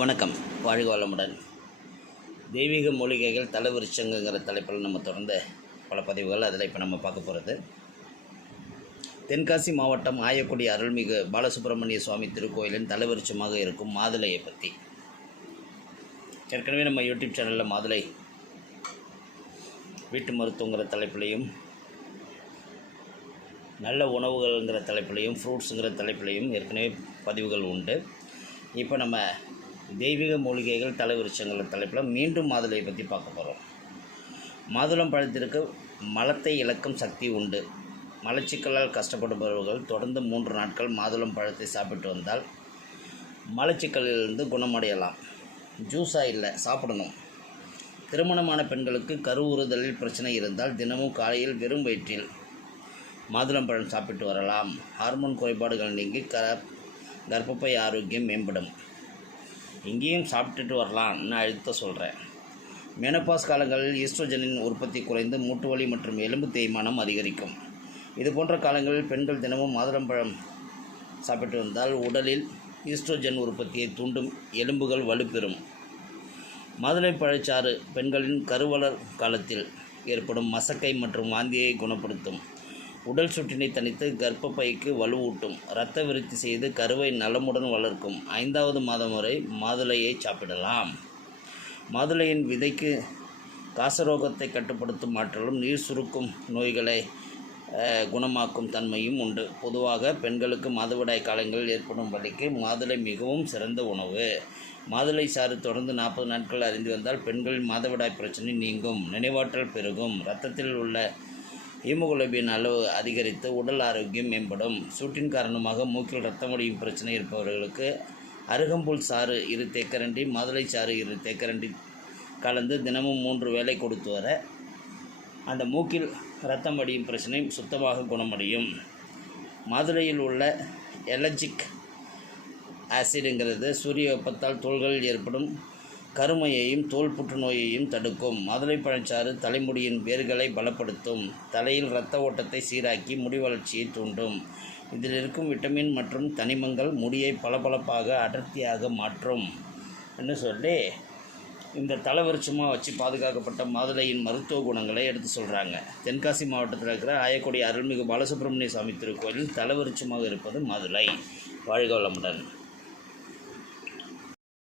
வணக்கம். வாழ்க வளமுடன் தெய்வீக மூலிகைகள் தலைவிருச்சங்கிற தலைப்பில் நம்ம தொடர்ந்த பல பதிவுகள் அதில் இப்போ நம்ம பார்க்க போகிறது. தென்காசி மாவட்டம் ஆயக்குடி அருள்மிகு பாலசுப்பிரமணிய சுவாமி திருக்கோயிலின் தலைவிருச்சமாக இருக்கும் மாதுளையை பற்றி. ஏற்கனவே நம்ம யூடியூப் சேனலில் மாதுளை வீட்டு மருத்துவங்கிற தலைப்பிலையும் நல்ல உணவுகள்ங்கிற தலைப்பிலையும் ஃப்ரூட்ஸுங்கிற தலைப்பிலையும் ஏற்கனவே பதிவுகள் உண்டு. இப்போ நம்ம தெய்வீக மூலிகைகள் தலைவிருச்சங்கிற தலைப்பில் மீண்டும் மாதுளையை பற்றி பார்க்க போகிறோம் மாதுளம் பழத்திற்கு மலத்தை இழக்கும் சக்தி உண்டு. மலச்சிக்கலால் கஷ்டப்படுபவர்கள் தொடர்ந்து மூன்று நாட்கள் மாதுளம் பழத்தை சாப்பிட்டு வந்தால் மலச்சிக்கலிலிருந்து குணமடையலாம். ஜூஸாக இல்லை சாப்பிடணும். திருமணமான பெண்களுக்கு கருவுறுதலில் பிரச்சனை இருந்தால் தினமும் காலையில் வெறும் வயிற்றில் மாதுளம்பழம் சாப்பிட்டு வரலாம். ஹார்மோன் குறைபாடுகள் நீங்கி க கர்ப்பப்பை ஆரோக்கியம் மேம்படும். இங்கேயும் சாப்பிட்டுட்டு வரலாம்னு அழுத்த சொல்கிறேன் மெனப்பாஸ் காலங்களில் ஈஸ்ட்ரோஜனின் உற்பத்தி குறைந்து மூட்டு வலி மற்றும் எலும்பு தேய்மானம் அதிகரிக்கும். இது போன்ற காலங்களில் பெண்கள் தினமும் மாதுளம்பழம் சாப்பிட்டு வந்தால் உடலில் ஈஸ்ட்ரோஜன் உற்பத்தியை தூண்டும் எலும்புகள் வலுப்பெறும். மாதுளை பழச்சாறு பெண்களின் கருவளர் காலத்தில் ஏற்படும் மசக்கை மற்றும் வாந்தியை குணப்படுத்தும். உடல் சுற்றினை தணித்து கர்ப்பப்பைக்கு வலுவூட்டும். இரத்த விருத்தி செய்து கருவை நலமுடன் வளர்க்கும். ஐந்தாவது மாதம் வரை மாதுளையை சாப்பிடலாம். மாதுளையின் விதைக்கு காசரோகத்தை கட்டுப்படுத்தும் ஆற்றலும் நீர் சுருக்கும் நோய்களை குணமாக்கும் தன்மையும் உண்டு. பொதுவாக பெண்களுக்கு மாதவிடாய் காலங்களில் ஏற்படும் வழிக்கு மாதுளை மிகவும் சிறந்த உணவு. மாதுளை சாறு தொடர்ந்து நாற்பது நாட்கள் அறிந்து வந்தால் பெண்களின் மாதவிடாய் பிரச்சனை நீங்கும். நினைவாற்றல் பெருகும். இரத்தத்தில் உள்ள ஹீமோகுளோபின் அளவு அதிகரித்து உடல் ஆரோக்கியம் மேம்படும். சூட்டின் காரணமாக மூக்கில் ரத்தம் வடியும் பிரச்சனை இருப்பவர்களுக்கு அருகம்புல் சாறு இரு தேக்கரண்டி மாதுளை சாறு இரு தேக்கரண்டி கலந்து தினமும் மூன்று வேலை கொடுத்து வர அந்த மூக்கில் ரத்தம் வடியும் பிரச்சனை சுத்தமாக குணமடையும். மாதுளையில் உள்ள எலர்ஜிக் ஆசிடுங்கிறது சூரிய வெப்பத்தால் தோள்களில் ஏற்படும் கருமையையும் தோல் புற்றுநோயையும் தடுக்கும். மாதுளை பழச்சாறு தலைமுடியின் வேர்களை பலப்படுத்தும். தலையில் இரத்த ஓட்டத்தை சீராக்கி முடி வளர்ச்சியை தூண்டும். இதில் இருக்கும் விட்டமின் மற்றும் தனிமங்கள் முடியை பளபளப்பாக அடர்த்தியாக மாற்றும். என்று சொல்லி? இந்த தலைவரிச்சமாக வச்சு பாதுகாக்கப்பட்ட மாதுளையின் மருத்துவ குணங்களை எடுத்து சொல்கிறாங்க தென்காசி மாவட்டத்தில் இருக்கிற ஆயக்குடி அருள்மிகு பாலசுப்ரமணிய சுவாமி திருக்கோயிலில் தலைவரிச்சமாக இருப்பது மாதுளை. வாழ்க வளமுடன்.